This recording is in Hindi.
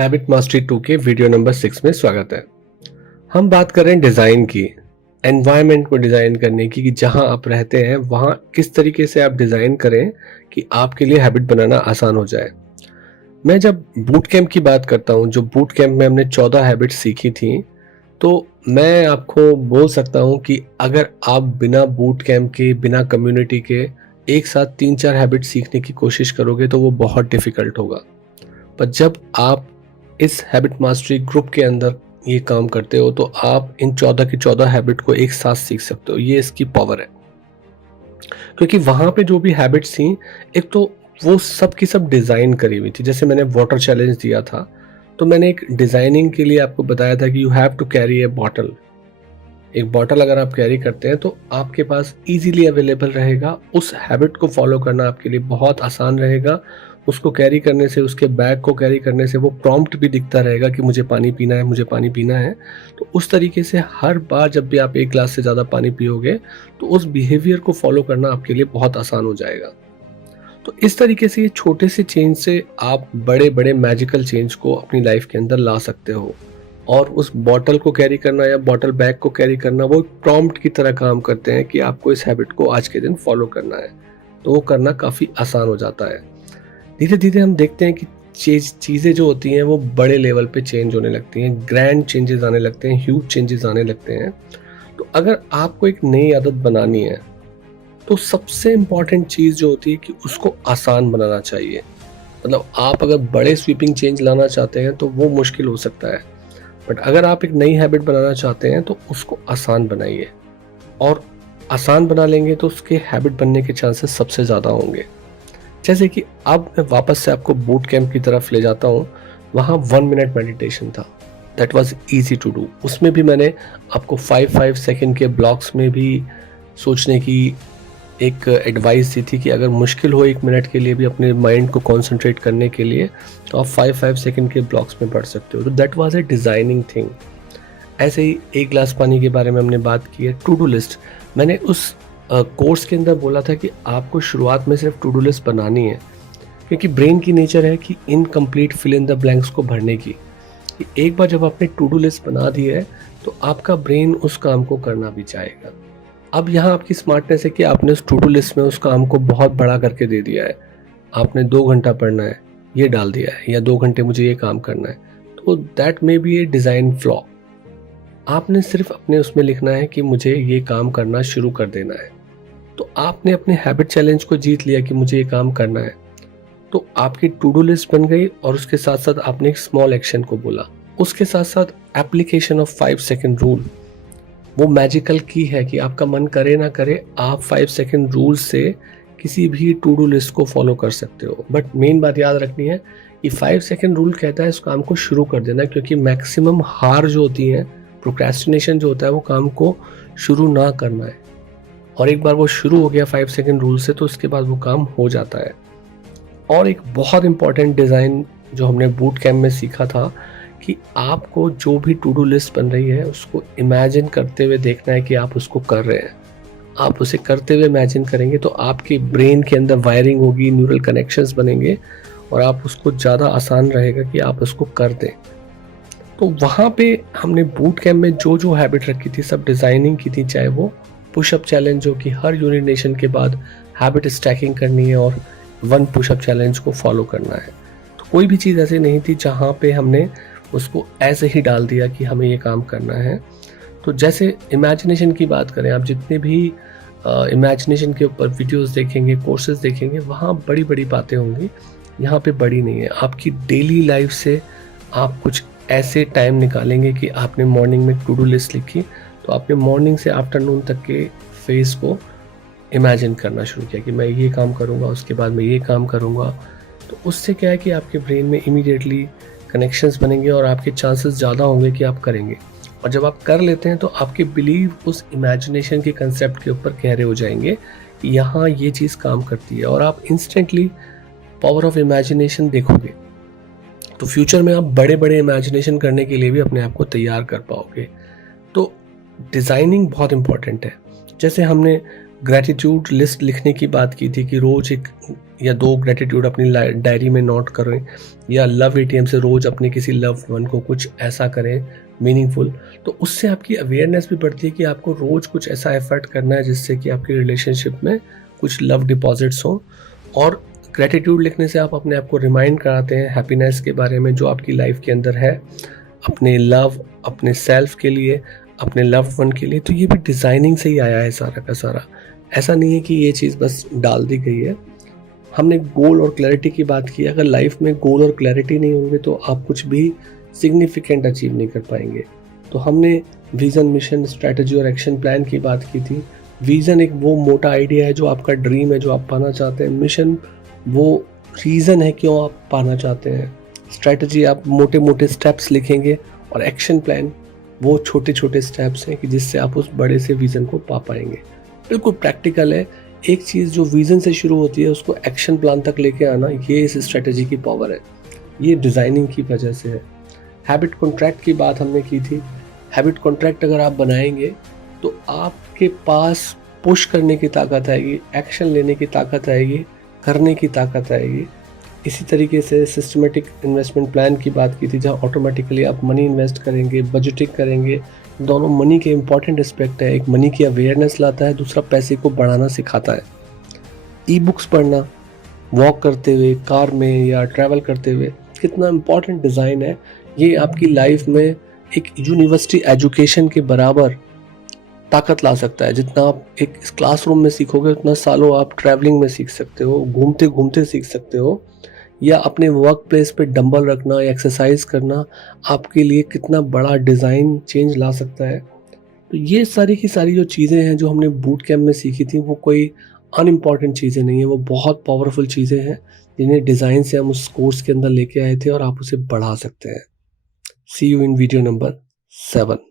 हैबिट मास्टरी 2 के वीडियो नंबर 6 में स्वागत है। हम बात कर रहे हैं डिज़ाइन की, एनवायरनमेंट को डिज़ाइन करने की कि जहां आप रहते हैं वहां किस तरीके से आप डिज़ाइन करें कि आपके लिए हैबिट बनाना आसान हो जाए। मैं जब बूट कैंप की बात करता हूं, जो बूट कैंप में हमने 14 हैबिट्स सीखी थी, तो मैं आपको बोल सकता हूं कि अगर आप बिना बूट कैंप के, बिना कम्युनिटी के एक साथ 3-4 हैबिट सीखने की कोशिश करोगे तो वो बहुत डिफ़िकल्ट होगा। पर जब आप इस हैबिट मास्टरी ग्रुप के अंदर ये काम करते हो तो आप इन 14 की 14 हैबिट को एक साथ सीख सकते हो। ये इसकी पावर है, क्योंकि वहां पे जो भी हैबिट्स थी, एक तो वो सब की सब डिजाइन करी हुई थी। जैसे मैंने वाटर चैलेंज दिया था, तो मैंने एक डिजाइनिंग के लिए आपको बताया था कि you have to carry a bottle. एक बॉटल अगर आप कैरी करते हैं तो आपके पास इजीली अवेलेबल रहेगा। उस हैबिट को फॉलो करना आपके लिए बहुत आसान रहेगा। उसको कैरी करने से, उसके बैग को कैरी करने से वो प्रॉम्प्ट भी दिखता रहेगा कि मुझे पानी पीना है, मुझे पानी पीना है। तो उस तरीके से हर बार जब भी आप 1 ग्लास से ज़्यादा पानी पियोगे तो उस बिहेवियर को फॉलो करना आपके लिए बहुत आसान हो जाएगा। तो इस तरीके से ये छोटे से चेंज से आप बड़े-बड़े मैजिकल चेंज को अपनी लाइफ के अंदर ला सकते हो। और उस बॉटल को कैरी करना या बॉटल बैग को कैरी करना वो प्रॉम्प्ट की तरह काम करते हैं कि आपको इस हैबिट को आज के दिन फॉलो करना है। तो वो करना काफ़ी आसान हो जाता है। धीरे-धीरे हम देखते हैं कि चीज़ें जो होती हैं वो बड़े लेवल पे चेंज होने लगती हैं, ग्रैंड चेंजेस आने लगते हैं, ह्यूज चेंजेस आने लगते हैं। तो अगर आपको एक नई आदत बनानी है, तो सबसे इम्पोर्टेंट चीज़ जो होती है कि उसको आसान बनाना चाहिए। मतलब आप अगर बड़े स्वीपिंग चेंज लाना चाहते हैं तो वो मुश्किल हो सकता है। बट अगर आप एक नई हैबिट बनाना चाहते हैं तो उसको आसान बनाइए, और आसान बना लेंगे तो उसके हैबिट बनने के चांसेस सबसे ज़्यादा होंगे। जैसे कि अब मैं वापस से आपको बूट कैंप की तरफ ले जाता हूँ। वहाँ 1 मिनट मेडिटेशन था, that was easy to do. उसमें भी मैंने आपको 5-5 सेकंड के ब्लॉक्स में भी सोचने की एक एडवाइस दी थी कि अगर मुश्किल हो 1 मिनट के लिए भी अपने माइंड को कंसंट्रेट करने के लिए, तो आप 5-5 सेकंड के ब्लॉक्स में पढ़ सकते हो। तो that was a designing thing. ऐसे ही 1 गिलास पानी के बारे में हमने बात की है। टू डू लिस्ट, मैंने उस कोर्स के अंदर बोला था कि आपको शुरुआत में सिर्फ टू डू लिस्ट बनानी है, क्योंकि ब्रेन की नेचर है कि incomplete fill in the blanks को भरने की। कि एक बार जब आपने टू डू लिस्ट बना दी है तो आपका ब्रेन उस काम को करना भी चाहेगा। अब यहाँ आपकी स्मार्टनेस है कि आपने उस टू डू लिस्ट में उस काम को बहुत बड़ा करके दे दिया है। आपने 2 घंटा पढ़ना है ये डाल दिया है, या 2 घंटे मुझे ये काम करना है, तो that may be A design flaw. आपने सिर्फ अपने उसमें लिखना है कि मुझे ये काम करना शुरू कर देना है। तो आपने अपने हैबिट चैलेंज को जीत लिया कि मुझे ये काम करना है। तो आपकी टू डू लिस्ट बन गई, और उसके साथ साथ आपने एक स्मॉल एक्शन को बोला। उसके साथ साथ एप्लीकेशन ऑफ 5 सेकंड रूल, वो मैजिकल की है कि आपका मन करे ना करे, आप 5 सेकंड रूल से किसी भी टू डू लिस्ट को फॉलो कर सकते हो। बट मेन बात याद रखनी है कि 5 सेकंड रूल कहता है इस काम को शुरू कर देना, क्योंकि मैक्सिमम हार जो होती है, प्रोक्रेस्टिनेशन जो होता है, वो काम को शुरू ना करना है। और एक बार वो शुरू हो गया 5 सेकंड रूल से, तो उसके बाद वो काम हो जाता है। और एक बहुत इंपॉर्टेंट डिज़ाइन जो हमने बूट कैंप में सीखा था कि आपको जो भी टू डू लिस्ट बन रही है उसको इमेजिन करते हुए देखना है कि आप उसको कर रहे हैं। आप उसे करते हुए इमेजिन करेंगे तो आपके ब्रेन के अंदर वायरिंग होगी, न्यूरल कनेक्शंस बनेंगे, और आप उसको ज़्यादा आसान रहेगा कि आप उसको कर दें। तो वहाँ पे हमने बूट कैंप में जो जो हैबिट रखी थी सब डिज़ाइनिंग की थी। चाहे वो पुशअप चैलेंज जो कि हर यूरिनेशन के बाद हैबिट स्टैकिंग करनी है और 1 पुशअप चैलेंज को फॉलो करना है। तो कोई भी चीज़ ऐसी नहीं थी जहाँ पे हमने उसको ऐसे ही डाल दिया कि हमें ये काम करना है। तो जैसे इमेजिनेशन की बात करें, आप जितने भी इमेजिनेशन के ऊपर वीडियोस देखेंगे, कोर्सेज देखेंगे, वहाँ बड़ी बड़ी बातें होंगी। यहाँ पे बड़ी नहीं है। आपकी डेली लाइफ से आप कुछ ऐसे टाइम निकालेंगे कि आपने मॉर्निंग में टू डू लिस्ट लिखी, तो आपने मॉर्निंग से आफ्टरनून तक के फेज को इमेजिन करना शुरू किया कि मैं ये काम करूँगा, उसके बाद मैं ये काम करूँगा। तो उससे क्या है कि आपके ब्रेन में इमीडिएटली कनेक्शंस बनेंगे और आपके चांसेस ज़्यादा होंगे कि आप करेंगे। और जब आप कर लेते हैं तो आपके बिलीव उस इमेजिनेशन के कंसेप्ट के ऊपर गहरे हो जाएंगे कि यहाँ ये चीज़ काम करती है, और आप इंस्टेंटली पावर ऑफ इमेजिनेशन देखोगे। तो फ्यूचर में आप बड़े बड़े इमेजिनेशन करने के लिए भी अपने आप को तैयार कर पाओगे। तो डिज़ाइनिंग बहुत इंपॉर्टेंट है। जैसे हमने ग्रैटिट्यूड लिस्ट लिखने की बात की थी कि रोज़ एक या 2 ग्रैटिट्यूड अपनी डायरी में नोट करें, या लव एटीएम से रोज़ अपने किसी लव्ड वन को कुछ ऐसा करें मीनिंगफुल। तो उससे आपकी अवेयरनेस भी बढ़ती है कि आपको रोज़ कुछ ऐसा एफर्ट करना है जिससे कि आपकी रिलेशनशिप में कुछ लव डिपॉजिट्स हों। और ग्रैटिट्यूड लिखने से आप अपने आप को रिमाइंड कराते हैं हैप्पीनेस के बारे में जो आपकी लाइफ के अंदर है, अपने लव, अपने सेल्फ के लिए, अपने लव्ड वन के लिए। तो ये भी डिज़ाइनिंग से ही आया है सारा का सारा। ऐसा नहीं है कि ये चीज़ बस डाल दी गई है। हमने गोल और क्लैरिटी की बात की। अगर लाइफ में गोल और क्लैरिटी नहीं होंगे तो आप कुछ भी सिग्निफिकेंट अचीव नहीं कर पाएंगे। तो हमने विज़न, मिशन, स्ट्रैटेजी और एक्शन प्लान की बात की थी। विज़न एक वो मोटा आइडिया है जो आपका ड्रीम है, जो आप पाना चाहते हैं। मिशन वो रीज़न है क्यों आप पाना चाहते हैं। स्ट्रैटेजी आप मोटे मोटे स्टेप्स लिखेंगे, और एक्शन प्लान वो छोटे छोटे स्टेप्स हैं कि जिससे आप उस बड़े से विज़न को पा पाएंगे। बिल्कुल प्रैक्टिकल है। एक चीज़ जो विज़न से शुरू होती है उसको एक्शन प्लान तक लेके आना, ये इस स्ट्रैटेजी की पावर है। ये डिज़ाइनिंग की वजह से है। हैबिट कॉन्ट्रैक्ट की बात हमने की थी। हैबिट कॉन्ट्रैक्ट अगर आप बनाएंगे तो आपके पास पुश करने की ताकत आएगी, एक्शन लेने की ताकत आएगी, करने की ताकत आएगी। इसी तरीके से सिस्टमेटिक इन्वेस्टमेंट प्लान की बात की थी, जहाँ ऑटोमेटिकली आप मनी इन्वेस्ट करेंगे, बजटिंग करेंगे। दोनों मनी के इंपॉर्टेंट एस्पेक्ट है। एक मनी की अवेयरनेस लाता है, दूसरा पैसे को बढ़ाना सिखाता है। ई बुक्स पढ़ना वॉक करते हुए, कार में या ट्रैवल करते हुए, कितना इम्पॉर्टेंट डिज़ाइन है। ये आपकी लाइफ में एक यूनिवर्सिटी एजुकेशन के बराबर ताकत ला सकता है। जितना आप एक क्लासरूम में सीखोगे उतना सालों आप ट्रैवलिंग में सीख सकते हो, घूमते घूमते सीख सकते हो। या अपने वर्क प्लेस पे डंबल रखना या एक्सरसाइज करना आपके लिए कितना बड़ा डिज़ाइन चेंज ला सकता है। तो ये सारी की सारी जो चीज़ें हैं जो हमने बूट कैंप में सीखी थी, वो कोई अनइम्पॉर्टेंट चीज़ें नहीं है, वो बहुत पावरफुल चीज़ें हैं जिन्हें डिज़ाइन से हम उस कोर्स के अंदर लेके आए थे और आप उसे बढ़ा सकते हैं। सी यू इन वीडियो नंबर 7।